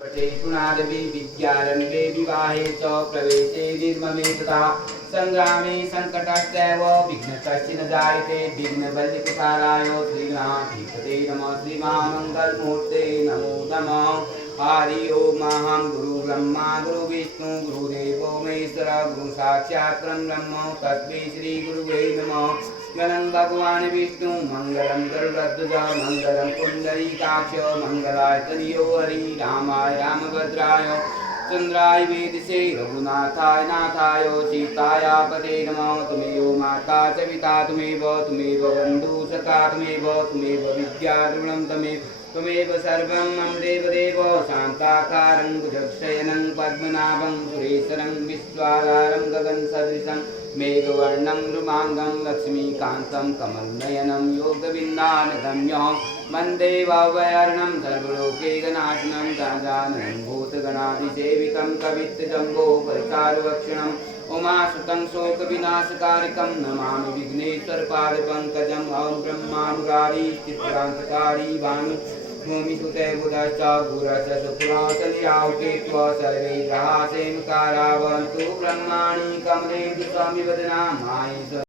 पुनादवि विद्यारम्भे विवाहे च प्रवेशे निर्ममे तथा संग्रामे संकटस्यैव विघ्नश्च न जायते विघ्नवल्लभकुशालाय श्रीगणाधिपते नमः श्रीमहामङ्गलमूर्ते नमो नमः। हरि ओम अहं गुरु ब्रह्मा गुरु विष्णु गुरुदेवो महेश्वर गुरु साक्षात् परब्रह्म तस्मै श्री गुरुवे नमः। मंगलं भगवान विष्णु मंगलं गरुड़ध्वज मंगलं पुंडरीकाक्ष मंगलाय तनयो हरि रामाय रामभद्राय चंद्राय वेदसे रघुनाथाय नाथाय सीताय पते नमः। तुमेव माता च पिता तुमेव बन्धु सखा तुमेव विद्या द्रविणं त्वमेव सर्वं मम देवदेव शान्ताकारं भुजगशयनं पद्मनाभं सुरेशरं विश्वाधारं गगनसदृशं मेघवर्णं रुमाङ्गं लक्ष्मीकान्तं कमलनयनं योगविन्दानगम्यं वन्दे वावयार्णं सर्वलोकैकनाशनं गजाननं भूतगणाधिसेवितं कवित्तजम्बोफलचारुभक्षणम् उमासुतं शोकविनाशकारिकं नमामि विघ्नेश्वरपादपङ्कजम् ॐ ब्रह्मानुगारी चित्रान्तकारी वाणी भूमिसुते बुधश्च गुरश्च शुक्राचल्याहुते त्व सर्वे ग्रहासेनुकारा भवन्तु ब्रह्माणि कमलेन्दुस्वामिवदना मायि